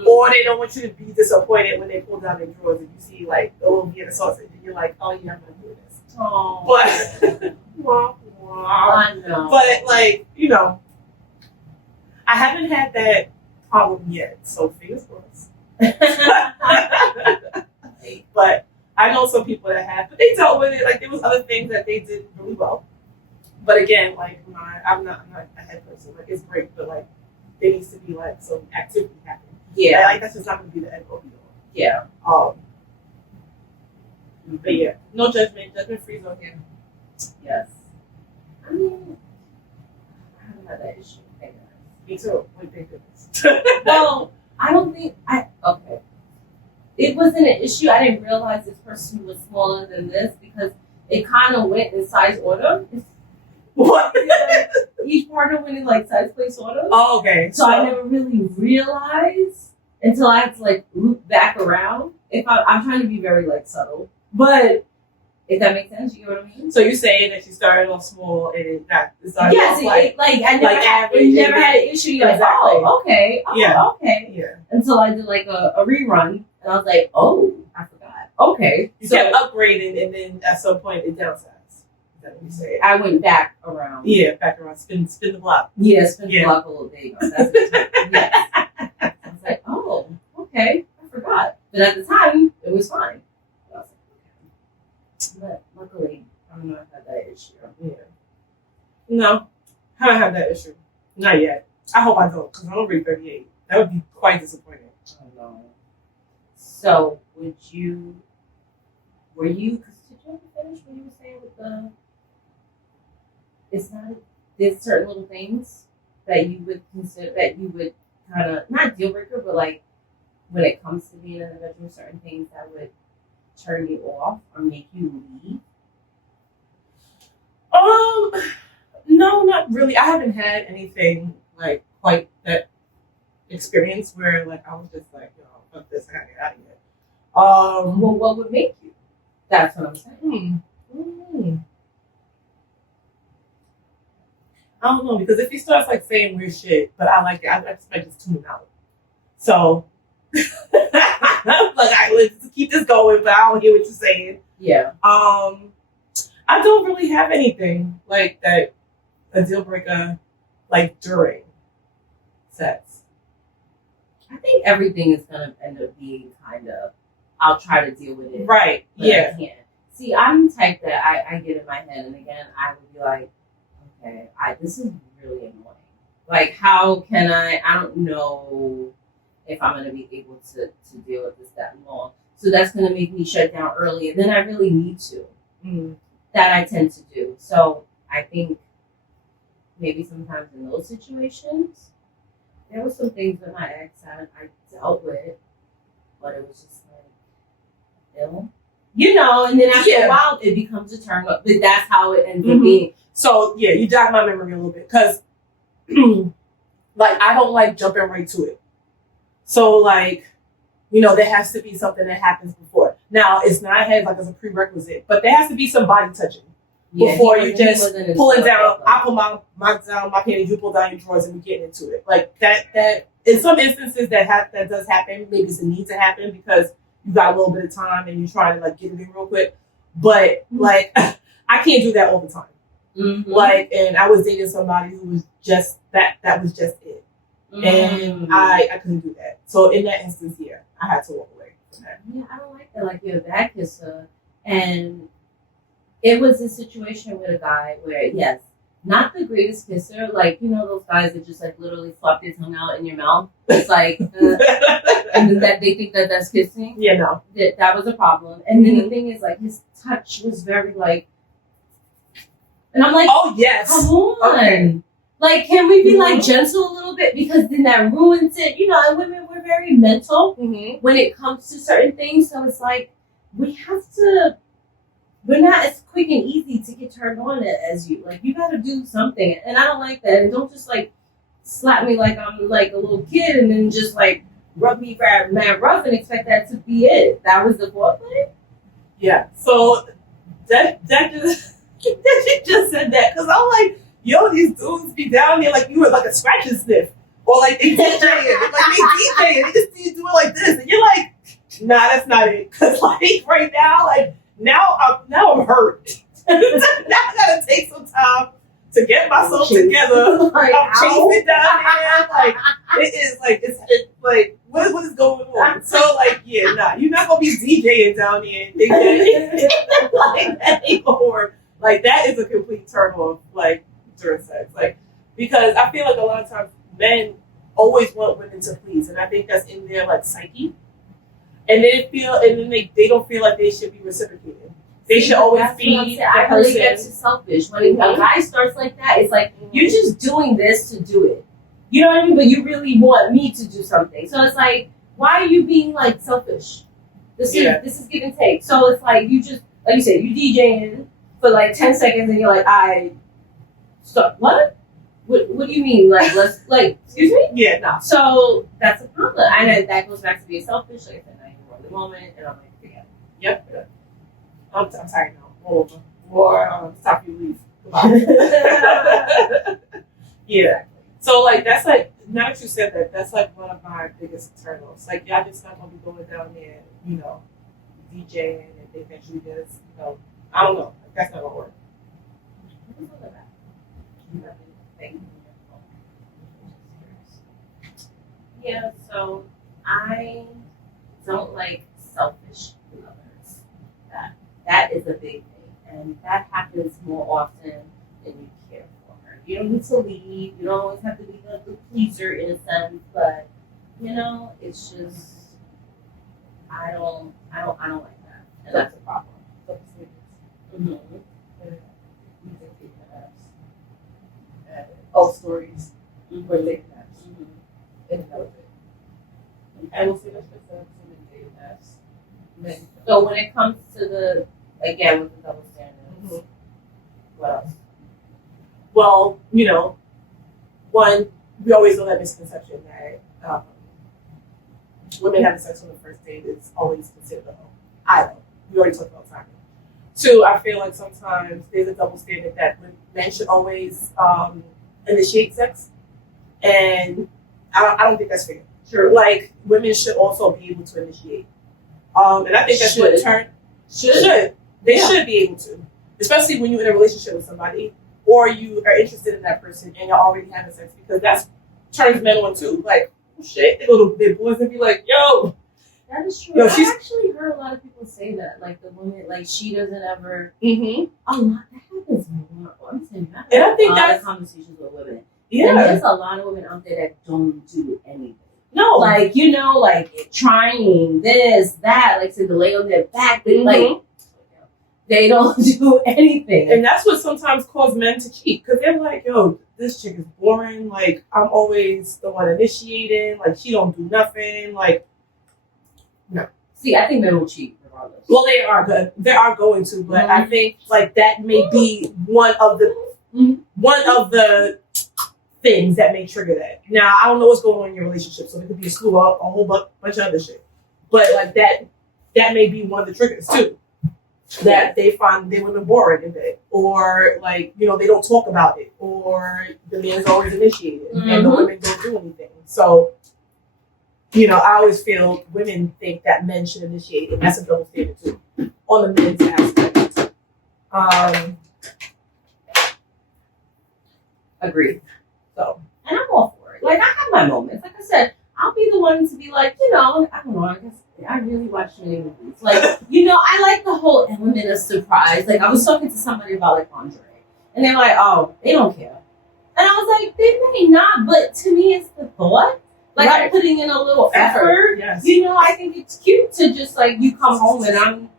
Or they don't want you to be disappointed when they pull down their drawers and you see like a little bit of sausage and you're like, oh yeah, I'm gonna do this. Oh. But like, you know, I haven't had that problem yet, so fingers crossed. But I know some people that have, but they dealt with it. Like there was other things that they did really well. But again, like I'm not a head person. Like it's great, but like there needs to be like some activity happening. Yeah. Like that's just not going to be the end of it. Yeah. But yeah, no judgment. Judgment free zone here. Yes. I mean, I haven't had that issue. Me too. Wait, thank goodness. Well, I don't think okay. It wasn't an issue. I didn't realize this person was smaller than this because it kind of went in size order. What? Each partner went in like size place order. Oh, okay. So I never really realized until I had to like loop back around. If I'm trying to be very like subtle, but if that makes sense, you know what I mean. So you're saying that you started off small and it started yes, off like I never like average. never had an issue. You're exactly. like, oh, okay, oh, yeah, okay. Yeah. Until I did like a rerun, and I was like, oh, I forgot. Okay, you kept upgrading, and then at some point it downsized. Is that what you say? I went back around. Yeah, back around. Spin the block. Yeah, spin the block a little bit. That's yes. I was like, oh, okay, I forgot. But at the time, it was fine. I was like, okay. But luckily, I don't know if I had that issue. Yeah. No, I don't have that issue. Not yet. I hope I don't, because I don't read 38. That would be quite disappointing. I know. So, were you, because did you ever finish what you were saying with the, it's not, there's certain little things that you would consider, that you would kind of, not deal breaker, but like, when it comes to being an individual, certain things that would turn you off or make you leave? No, not really. I haven't had anything like quite that experience where like I was just like, yo, fuck this, I gotta get out of here. Well, what would make you? That's what I'm saying. I don't know, because if he starts like saying weird shit, but I like it, I expect just tune out. So like let's keep this going, but I don't hear what you're saying. Yeah. I don't really have anything like that, a deal breaker, like during sex. I think everything is going to end up being kind of, I'll try to deal with it. Right. Yeah. I can't. See, I'm the type that I get in my head, and again, I would be like, okay, this is really annoying. Like, how can I don't know. if I'm going to be able to deal with this that long. So that's going to make me shut down earlier than I really need to. Mm. That I tend to do. So I think maybe sometimes in those situations, there were some things that my ex had I dealt with, but it was just like, ill. You know, and then after a while, it becomes a turn up. But that's how it ends up being. So, yeah, you jog my memory a little bit. Because, like, I don't like jumping right to it. So, like, you know, there has to be something that happens before. Now, it's not as a prerequisite, but there has to be some body touching before you just pulling down. I pull my down my panties, you pull down your drawers, and we get into it. Like that. In some instances, that does happen. Maybe it's a need to happen because you got a little bit of time and you're trying to like get it in real quick. But like, I can't do that all the time. Mm-hmm. Like, and I was dating somebody who was just that. That was just it. And I couldn't do that. So in that instance, yeah, I had to walk away from that. Yeah, I don't like that. Like, you're a bad kisser. And it was a situation with a guy where, yes, not the greatest kisser. Like, you know those guys that just like literally flop their tongue out in your mouth? It's like, and that they think that that's kissing? Yeah, no. That was a problem. And then the thing is, like, his touch was very like, and I'm like, oh, yes. Come on. Okay. Like, can we be like gentle a little bit? Because then that ruins it. You know, and women, we're very mental when it comes to certain things. So it's like, we're not as quick and easy to get turned on as you. Like, you got to do something. And I don't like that. And don't just like slap me like I'm like a little kid and then just like rub me mad rough and expect that to be it. That was the foreplay? Yeah. So that just that you just said that because I'm like, yo, these dudes be down there like you were like a scratch and sniff. Or like they DJing. Like they DJing. They just see you do it like this. And you're like, nah, that's not it. Because like right now, like now I'm hurt. Now I gotta take some time to get myself together. Like, I'm chasing down there. Like it is like it's like what is going on? So like yeah, nah, you're not gonna be DJing down there and think that like that ain't gonna work. Like that is a complete turn off. Like during sex, like because I feel like a lot of times men always want women to please, and I think that's in their like psyche. And then they don't feel like they should be reciprocated. They should always be the I person. really get too selfish. When a guy starts like that, it's like you're just doing this to do it. You know what I mean? But you really want me to do something. So it's like, why are you being like selfish? This is give and take. So it's like you just like you said, you DJing for like 10 seconds and you're like, stop. What? What do you mean? Like, let's, like, excuse me? Yeah, no. So that's a problem. And that goes back to being selfish. Like I said, now you're in the moment, and I'm like, forget it. Yep. I'm sorry, no. More, stop you leave. Goodbye. Yeah. So, like, that's like, now that you said that, that's like one of my biggest turn-offs. Like, y'all just not gonna be going down there, you know, DJing and think that you just, you know, I don't know. Like, that's not gonna work. Yeah, so I don't like selfish lovers. That is a big thing, and that happens more often than you care for her. You don't need to leave. You don't always have to be the pleaser in a sense, but you know, it's just I don't like that, and that's a problem. Stories where they naps. And that was it. I will say that's just dating apps. So when it comes to again with the double standards, what else? Well, you know, one, we always know that misconception that women having sex on the first date is always considered a hoe. I know. We already talked about timing. Two, I feel like sometimes there's a double standard that men should always initiate sex, and I don't think that's fair. Sure, like women should also be able to initiate, and I think that's what should be able to, especially when you're in a relationship with somebody or you are interested in that person and you're already having sex, because that's turns men on too. Like, oh shit, they go to their boys and be like, yo. That is true. I actually heard a lot of people say that, like the woman, like she doesn't ever. A lot that happens more often. And I think that's conversations with women. Yeah, and there's a lot of women out there that don't do anything. No. Like, you know, like trying this, that, like to lay on their back. Like, they don't do anything. And that's what sometimes causes men to cheat. Because they're like, yo, this chick is boring. Like, I'm always the one initiating. Like, she don't do nothing. Like, no. See, I think men will cheat regardless. Well, they are good. They are going to. But I think, like, that may be one of the things that may trigger that. Now, I don't know what's going on in your relationship. So, it could be a whole bunch of other shit. But, like, that may be one of the triggers, too. That they find they women boring in bed, or like, you know, they don't talk about it, or the man's always initiated and the women don't do anything. So, you know, I always feel women think that men should initiate, and that's a double standard too on the men's aspect. Agreed. So, and I'm all for it. Like, I have my moments. Like I said, I'll be the one to be like, you know, I don't know, I guess I really watch many movies. Like, you know, I like the whole element of surprise. Like, I was talking to somebody about, like, lingerie. And they're like, oh, they don't care. And I was like, they may not, but to me, it's the thought. Like, I'm putting in a little effort. Yes. You know, I think it's cute to just, like, you come home and I'm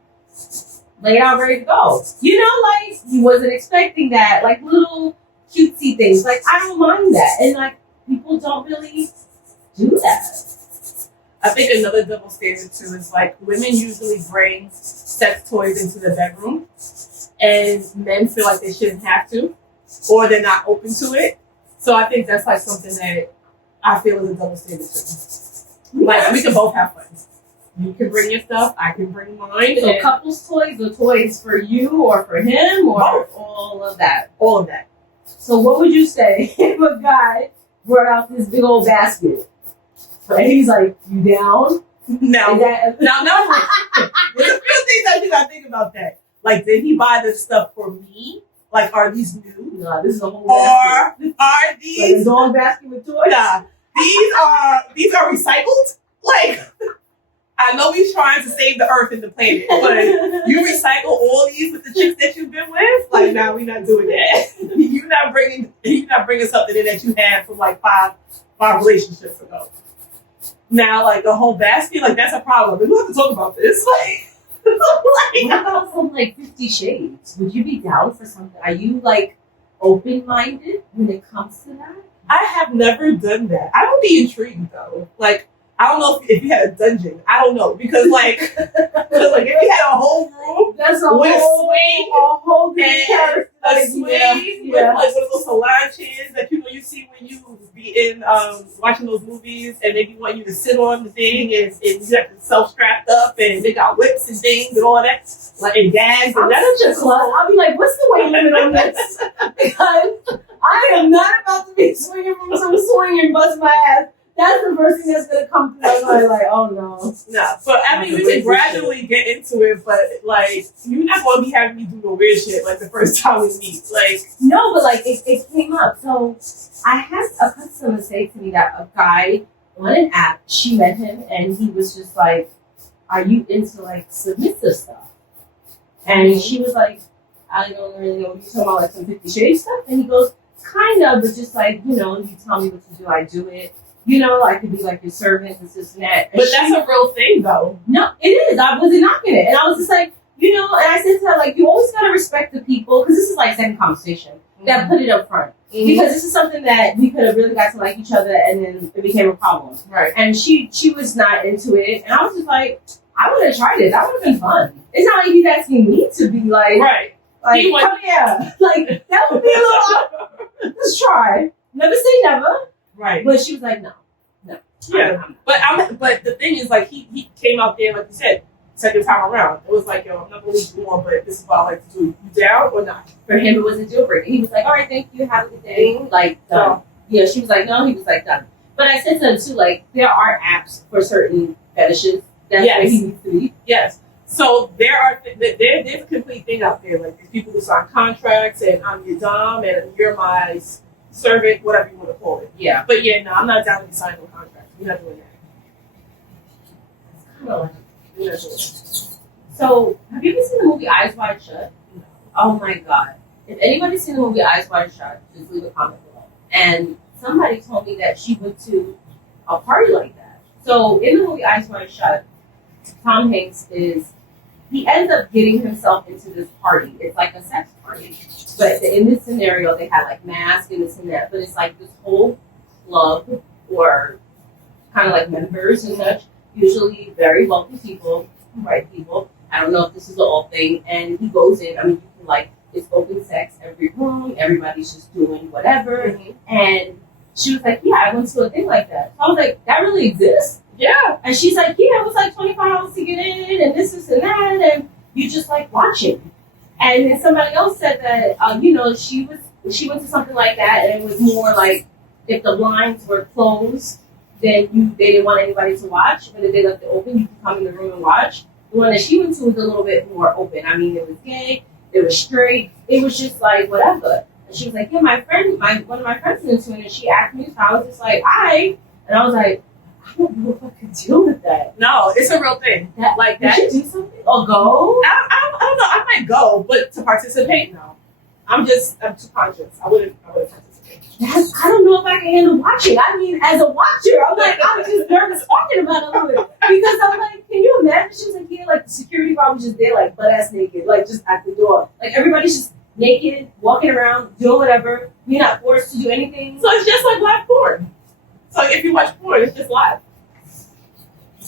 laid out ready to go. You know, like, he wasn't expecting that. Like, little cutesy things. Like, I don't mind that. And, like, people don't really do that. I think another double standard too is like women usually bring sex toys into the bedroom, and men feel like they shouldn't have to, or they're not open to it. So I think that's like something that I feel is a double standard too. Like, we can both have fun. You can bring your stuff, I can bring mine. So couples toys or toys for you or for him or both. All of that. All of that. So what would you say if a guy brought out this big old basket? And he's like, you down? No. There's a few things I do not think about that. Like, did he buy this stuff for me? Like, are these new? Nah, this is a whole basket. Or are these like a dog basket with toys? Nah. These are recycled? Like, I know he's trying to save the earth and the planet, but you recycle all these with the chicks that you've been with? Like, nah, we're not doing that. You're not bringing something in that you had from like five relationships ago. Now, like, a whole basket, like, that's a problem. We have to talk about this. What about some, like, 50 Shades? Would you be down for something? Are you, like, open-minded when it comes to that? I have never done that. I would be intrigued, though. Like, I don't know if you had a dungeon. I don't know. Because, like, if you had a whole room that's a with whole a swing with, like, one of those salon chairs that you see when you be in watching those movies, and they want you to sit on the thing, and you have to self-strapped up, and they got whips and things and all that, like, and gags. And that's such a club. I'll be like, what's the weight limit on this? Because I am not about to be swinging from some swing and bust my ass. That's the first thing that's going to come to my mind, like, oh no. No, but I mean, we can gradually get into it, but like, you're not going to be having me do no weird shit like the first time we meet. Like, no, but like, it came up. So I had a customer say to me that a guy on an app, she met him and he was just like, are you into like submissive stuff? And she was like, I don't really know what you're talking about, like some 50 Shades stuff. And he goes, kind of, but just like, you know, you tell me what to do, I do it. You know, I could be like your servant and this and that. But that's a real thing, though. No, it is. I wasn't knocking it. And I was just like, you know, and I said to her, like, you always got to respect the people, because this is like second conversation, that put it up front. Because this is something that we could have really got to like each other, and then it became a problem. Right. And she was not into it. And I was just like, I would have tried it. That would have been fun. It's not like he's asking me to be like, right. Like, come here. Like, that would be a little awkward. Let's try. Never say never. Right. But she was like, no. Yeah. But the thing is, like, he came out there, like you said, second time around. It was like, yo, I'm not going to leave you on, but this is what I like to do. You down or not? For him, it was a deal breaker. He was like, all right, thank you. Have a good day. Like, done. Yeah, she was like, no. He was like, done. But I said to him, too, like, there are apps for certain fetishes. That's where he needs to be. Yes. So there's a complete thing out there. Like, there's people who sign contracts, and I'm your dom, and you're my servant, whatever you want to call it. Yeah. But yeah, no, I'm not down with signing no contract. We're not doing that. It's kind of like, We're not doing that. so, have you ever seen the movie Eyes Wide Shut? No. Oh my God. If anybody's seen the movie Eyes Wide Shut, just leave a comment below. And somebody told me that she went to a party like that. So in the movie Eyes Wide Shut, Tom Hanks he ends up getting himself into this party. It's like a sex party. But in this scenario, they had like masks and this and that. But it's like this whole club or kind of like members and such, usually very wealthy people, white people. I don't know if this is the old thing. And he goes in, I mean, you can like, it's open sex every room. Everybody's just doing whatever. Mm-hmm. And she was like, yeah, I went to a thing like that. So I was like, that really exists? Yeah. And she's like, yeah, it was like $25 to get in and this and that. And you just like watching. And then somebody else said that, she went to something like that and it was more like if the blinds were closed, then they didn't want anybody to watch. But if they left it open, you could come in the room and watch. The one that she went to was a little bit more open. I mean, it was gay, it was straight, it was just like whatever. And she was like, yeah, one of my friends is into it, and she asked me, so I was just like, and I was like, I don't know if I could deal with that. No, it's a real thing. Like that. You should do something or go. I don't know. I might go, but to participate, no. I'm too conscious. I wouldn't participate. I don't know if I can handle watching. I mean, as a watcher, I'm just nervous talking about it a little bit. Because I'm like, can you imagine? She was like, yeah, like the security guard was just there, like butt ass naked, like just at the door. Like everybody's just naked, walking around, doing whatever. You're not forced to do anything. So it's just like live porn. So if you watch porn, it's just live.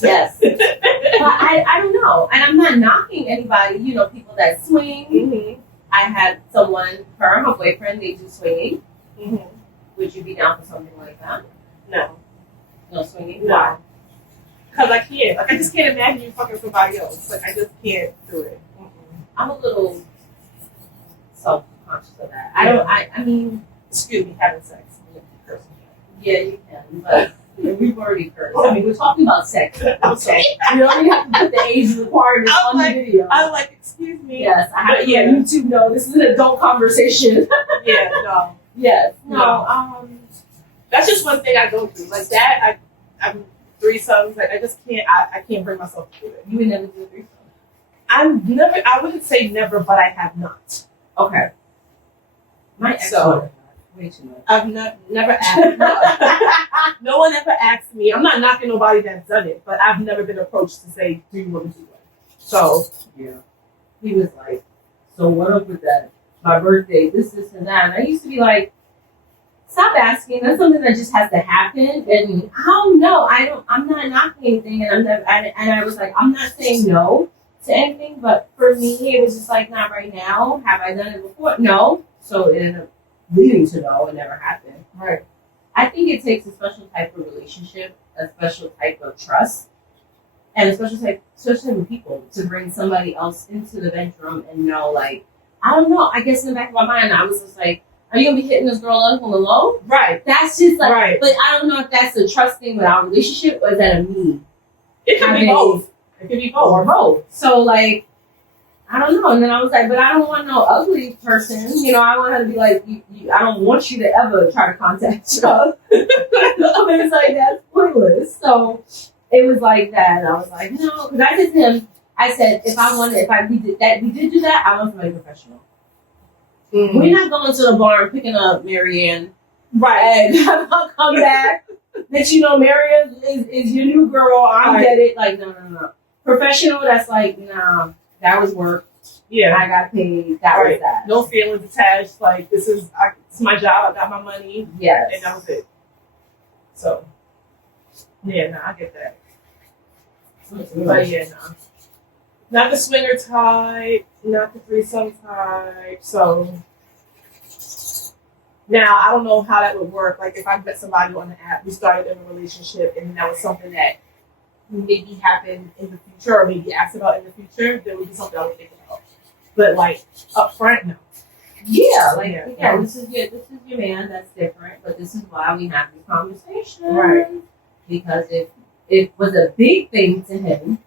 Yes. But I don't know. And I'm not knocking anybody, people that swing. Mm-hmm. I had someone, her and her boyfriend, they do swinging. Mm-hmm. Would you be down for something like that? No. No swinging? No. Because I can't. Like, I just can't imagine you fucking somebody else. Like, I just can't do it. Mm-mm. I'm a little self-conscious of that. I mean... Excuse me, having sex. Yeah, you can, but we've already cursed. I mean, we're talking about sex. Okay. You don't even have to put the age requirements on the video. I'm like, excuse me. Yes, I have to let YouTube know this is an adult conversation. Yeah, no. Yes. No. That's just one thing I go through. Like that, I'm threesomes. Like I just can't. I can't bring myself to do it. You would never do a threesome. I wouldn't say never, but I have not. Okay. My ex way too much. I've never asked. No one ever asked me. I'm not knocking nobody that's done it, but I've never been approached to say, "Do you want to do it?" So yeah, he was like, "So what up with that? My birthday, this, and that." And I used to be like, "Stop asking. That's something that just has to happen." And I don't know. I'm not knocking anything, and I was like, I'm not saying no to anything, but for me, it was just like, not right now. Have I done it before? No. So it ended up leading to no. It never happened. Right. I think it takes a special type of relationship, a special type of trust, and a special type of people to bring somebody else into the bedroom and know, like, I don't know. I guess in the back of my mind, I was just like, are you going to be hitting this girl up on the low? Right. That's just like, right. But I don't know if that's a trust thing with our relationship or is that a me? It could be both. It could be both. Or both. So, like, I don't know. And then I was like, but I don't want no ugly person. I want her to be like, I don't want you to ever try to contact her. I mean, it's like, that's pointless. So it was like that. And I was like, no. Because I said to him, I said, we did do that, I want somebody professional. Mm-hmm. We're not going to the bar and picking up Marianne. Right. And I'll come back. That Marianne is your new girl. I get it. Like, no. Professional, that's like, nah. That was work. Yeah. I got paid. That was that. No feelings attached. Like, it's my job. I got my money. Yes. And that was it. So, yeah, I get that. But yeah, not the swinger type, not the threesome type. So, now, I don't know how that would work. Like, if I met somebody on the app, we started in a relationship, and that was something that maybe happen in the future or maybe asked about in the future, there would be something I would think about. But like up front, no. Yeah, like this is your man, that's different, but this is why we have these conversations. Right. Because if it was a big thing to him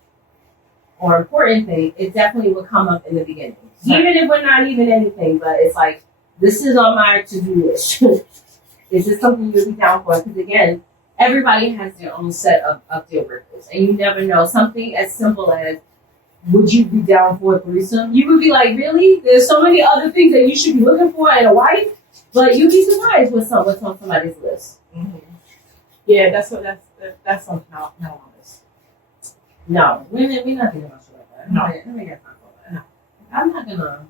or important thing, it definitely would come up in the beginning. Right. Even if we're not even anything, but it's like, this is on my to-do list. Is this something you'll be down for? Because again, everybody has their own set of deal breakers. And you never know. Something as simple as, would you be down for a threesome? You would be like, really? There's so many other things that you should be looking for in a wife. But you'd be surprised what's on somebody's list. Mm-hmm. Yeah, that's something not honest. No, we're not thinking about shit like that. No. Nobody got time for that. No. I'm not gonna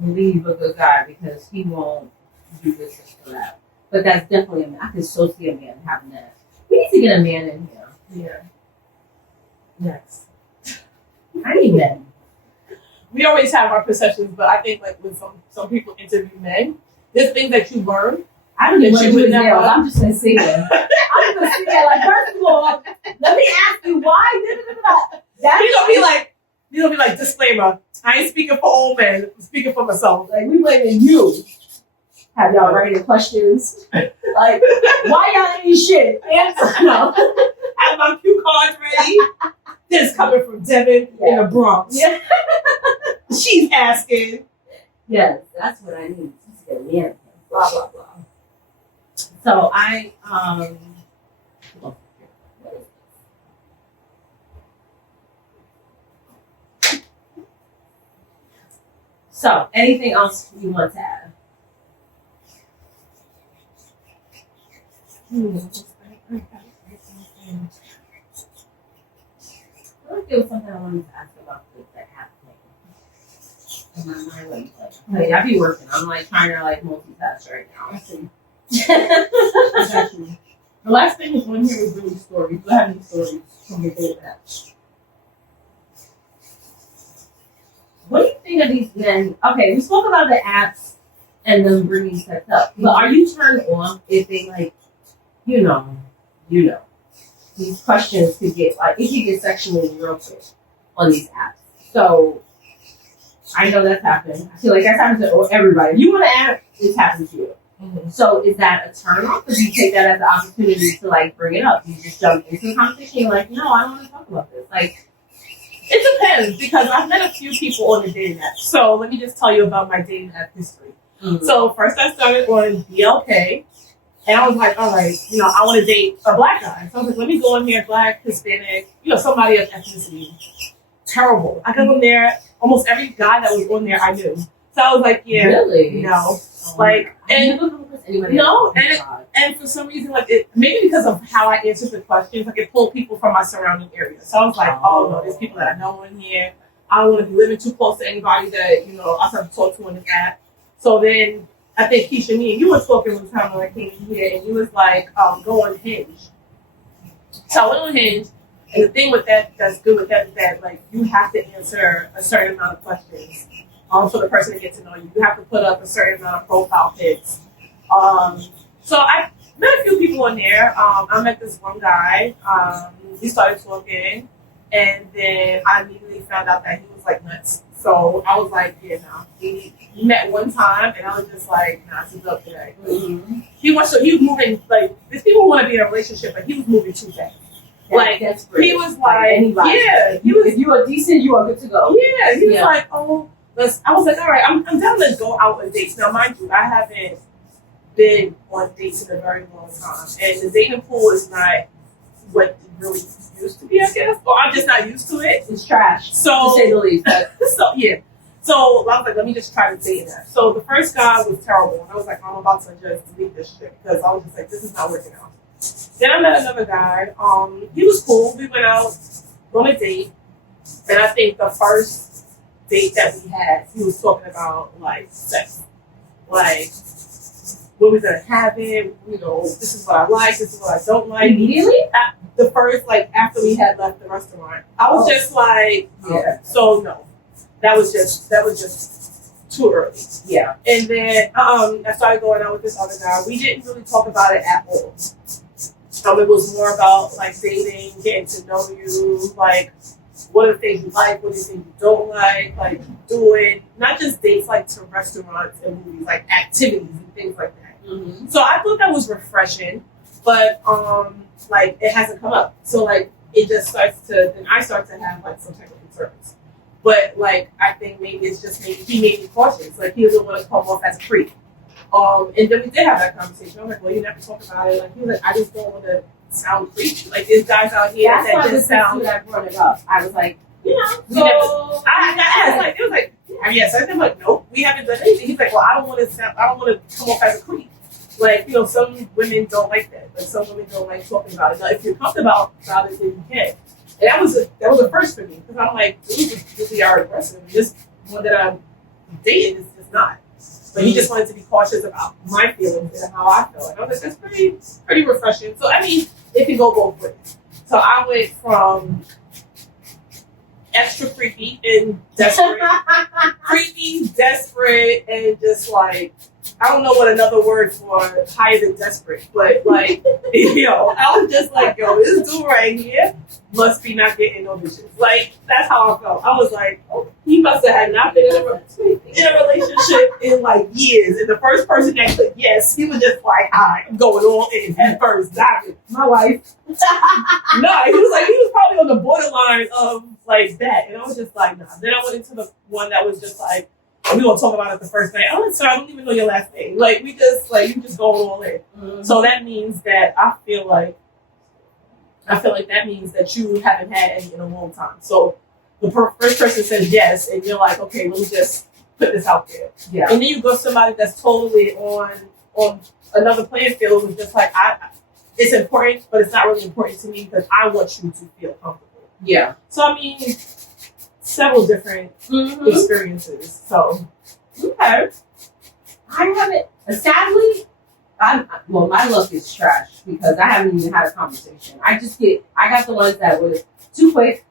leave a good guy because he won't do this or that. But that's definitely a man. I can so see a man having that. We need to get a man in here. Yeah. Yes. I need men. We always have our perceptions, but I think like when some people interview men, there's things that you learn. I don't even that want to you do would his never. nails. I'm just gonna see them. I'm just gonna see that. Like, first of all, let me ask you why. That's He's gonna be like, disclaimer. I ain't speaking for all men. I'm speaking for myself. like we blaming you. Have y'all writing questions? Like, why y'all ain't shit? Answer no. Have my cue cards ready. This coming from Devin in the Bronx. Yeah. She's asking. Yes, that's what I need. Just get a man. Blah blah blah. So I what is this? So anything else you want to add? I think there was something I wanted to ask about the app thing. And my mind went blank. I be working. I'm like trying to like multitask right now. Exactly. The last thing was on here was really stories. Do you have any stories from your day app? What do you think of these men? Okay, we spoke about the apps and them bringing sex up, but are you turned on if they like, you know, these questions could get like it could get sexually real quick on these apps. So I know that's happened. I feel like that's happened to everybody. If you want to add, it's happened to you. Mm-hmm. So is that a turn off? Or do you take that as an opportunity to like bring it up? You just jump into the conversation. You're like, no, I don't want to talk about this. Like, It depends because I've met a few people on the dating app. So let me just tell you about my dating app history. mm-hmm. So first I started on BLK. And I was like, all right, I want to date a black guy. So I was like, let me go in here, black, Hispanic, somebody of ethnicity. Terrible. I got on there, almost every guy that was on there I knew. So I was like, yeah, really? no. And for some reason, maybe because of how I answered the questions, it pulled people from my surrounding area. So I was like, oh no, there's people that I know in here. I don't want to be living too close to anybody that, I have to talk to on this app. So then I think Keisha, me and you were talking one time when I came in here, and you was like, go on Hinge. So I went on Hinge, and the thing with that's good with that is that, you have to answer a certain amount of questions for the person to get to know you. You have to put up a certain amount of profile pics. So I met a few people on there. I met this one guy. We started talking, and then I immediately found out that he was, nuts. So I was like, yeah, no. We met one time, and I was just like, nah, it's up today. Mm-hmm. He was moving, these people want to be in a relationship, but he was moving too fast. He was like, anybody. Yeah. If you are decent, you are good to go. Yeah, he was like, oh, I was like, all right, I'm down to go out on dates. Now, mind you, I haven't been on dates in a very long time, and the dating pool is not what it really used to be, I guess, or I'm just not used to it. It's trash, so, to say the least. So yeah. So I was like, let me just try to date that. So the first guy was terrible, and I was like, I'm about to just delete this shit because I was just like, this is not working out. Then I met another guy. He was cool. We went out on a date, and I think the first date that we had, he was talking about sex, when we're gonna have it. This is what I like. This is what I don't like. Immediately, the first after we had left the restaurant, I was just like, yeah. So no, that was just too early. Yeah. And then I started going out with this other guy. We didn't really talk about it at all. It was more about dating, getting to know you, what are the things you like, what are the things you don't like doing not just dates to restaurants and movies, activities and things like that. Mm-hmm. So I thought that was refreshing, but it hasn't come up. So it just starts to, then I start to have some type of concerns. But I think maybe it's just he made me cautious. He doesn't want to come off as a freak. And then we did have that conversation. I'm like, well, you never talk about it. He was like, I just don't want to sound freaky. There's guys out here that just sound. I brought it up. I was like, I got asked. It was have you had sex? I'm like, nope, we haven't done anything. He's like, well, I don't want to come off as a creep. Like, some women don't like that. Like, some women don't like talking about it. Now, if you're comfortable about it, then you can. And that was a first for me because I'm like, dudes really are aggressive. This one that I'm dating is just not. But he just wanted to be cautious about my feelings and how I felt. And I was like, that's pretty refreshing. So I mean, it can go both ways. So I went from extra creepy and desperate, creepy, desperate, and just like, I don't know what another word for higher than desperate, but like, I was just like, this dude right here must be not getting no bitches. Like, that's how I felt. I was like, oh, he must have had not been in a relationship in like years. And the first person that clicked yes, he was just like, I'm going all in at first, diving. My wife. No, he was probably on the borderline of like that. And I was just like, nah. Then I went into the one that was just like, we gonna talk about it the first night. Oh, sorry, I don't even know your last name. Like, you just going all in. Mm-hmm. So that means that I feel like that means that you haven't had any in a long time. So the first person says yes, and you're like, okay, let me just put this out there. Yeah. And then you go to somebody that's totally on another playing field who's just like, it's important, but it's not really important to me because I want you to feel comfortable. Yeah. So I mean, several different experiences. So okay. I haven't. Sadly, my luck is trash because I haven't even had a conversation. I got the ones that were too quick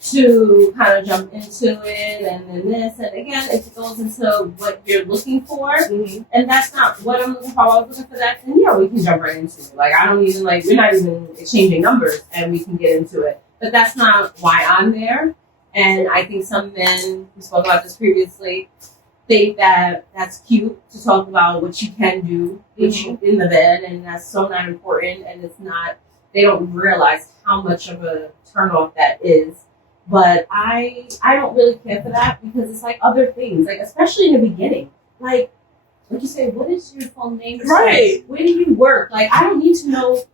to kind of jump into it, and then this, and again, it goes into what you're looking for, and that's not what I'm looking for. I was looking for that, then yeah, we can jump right into it. Like, I don't even we're not even exchanging numbers, and we can get into it. But that's not why I'm there. And I think some men, we spoke about this previously, think that that's cute to talk about what you can do in the bed, and that's so not important, and it's not, they don't realize how much of a turnoff that is. But I don't really care for that because it's like other things, like especially in the beginning. Like you say, what is your full name? Right. Where do you work? Like, I don't need to know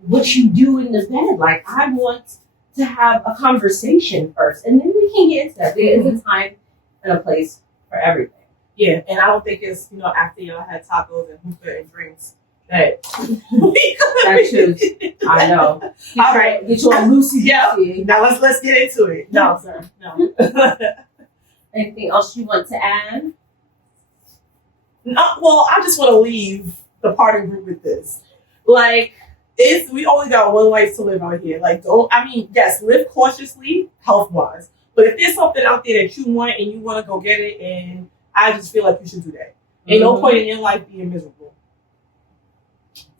what you do in the bed. Like, I want to have a conversation first, and then we can get into that. There is a time and a place for everything. Yeah, and I don't think it's, after y'all had tacos and hookah and drinks that that's true. I know. All right, get you a Lucy. Yeah. Now let's get into it. No, sir. No. Anything else you want to add? No. Well, I just want to leave the party group with this. Like, we only got one life to live out here. Like, yes, live cautiously, health wise. But if there's something out there that you want and you want to go get it, and I just feel like you should do that. Ain't no point in your life being miserable.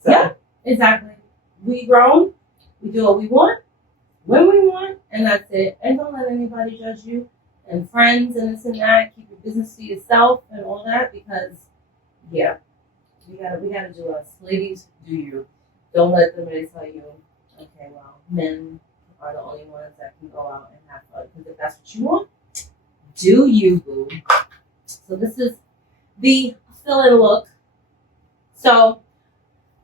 So. Yeah, exactly. We grown. We do what we want, when we want, and that's it. And don't let anybody judge you. And friends and this and that. Keep your business to yourself and all that, because, yeah, we gotta do us. Ladies, do you. Don't let them tell you, okay, well, men are the only ones that can go out and have fun. Because if that's what you want, do you, boo. So this is the fill-in look. So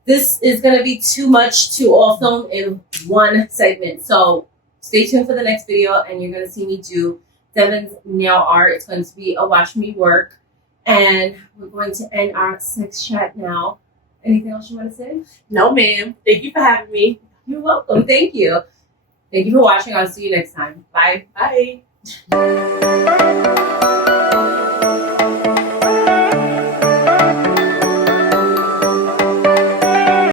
this is going to be too much to all film in one segment. So stay tuned for the next video, and you're going to see me do Devin's nail art. It's going to be a watch me work. And we're going to end our sex chat now. Anything else you want to say? No, ma'am. Thank you for having me. You're welcome. Thank you. Thank you for watching. I'll see you next time. Bye. Bye.